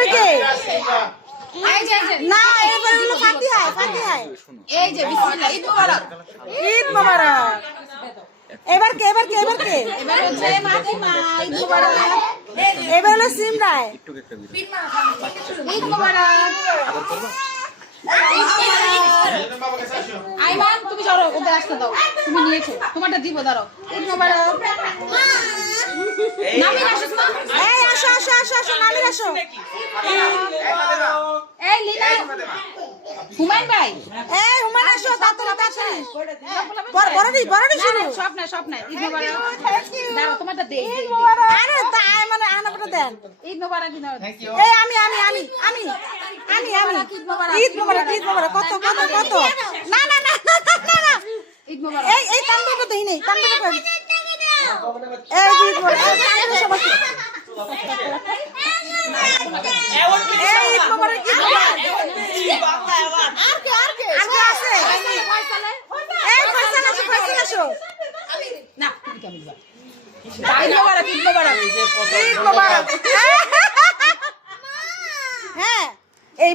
এরপরে কে? না এরপরে হলো ফাতিহা। এই যে বিসমিল্লাহ, ঈদ মোবারক। ঈদ মোবারক। এবার কে? এবার হচ্ছে মাতিমা, ঈদ মোবারক। এবার হলো সিমরায়। ঈদ মোবারক। আইমান তুমি সরো, ওদের আসতে দাও, তুমি নিয়েছো, তোমারটা দিব, দাঁড়াও। ঈদ মোবারক। নামিন আসুস মা। এই আসো নামির আসো। এই লীনা, হুমায়ুন ভাই, এই হুমান আসো তাড়াতাড়ি। বড় শুরু। সব নাই। ঈদ মোবারক। দাঁড়াও, তোমারটা দেই। আরে তাই মানে আনাপটা দেন। ঈদ মোবারক। এই আমি ঈদ মোবারক। কত না ঈদ মোবারক। এই তানবিটা দেই নেই তানবিটা এই ঈদ মোবারক। তানবিটা সবাই এই ঈদ মোবারক। আর কে আছে? এই ফয়সাল আসো। না, তুমি কেমন বা? ঈদ মোবারক। ঈদ মোবারক। হ্যাঁ এই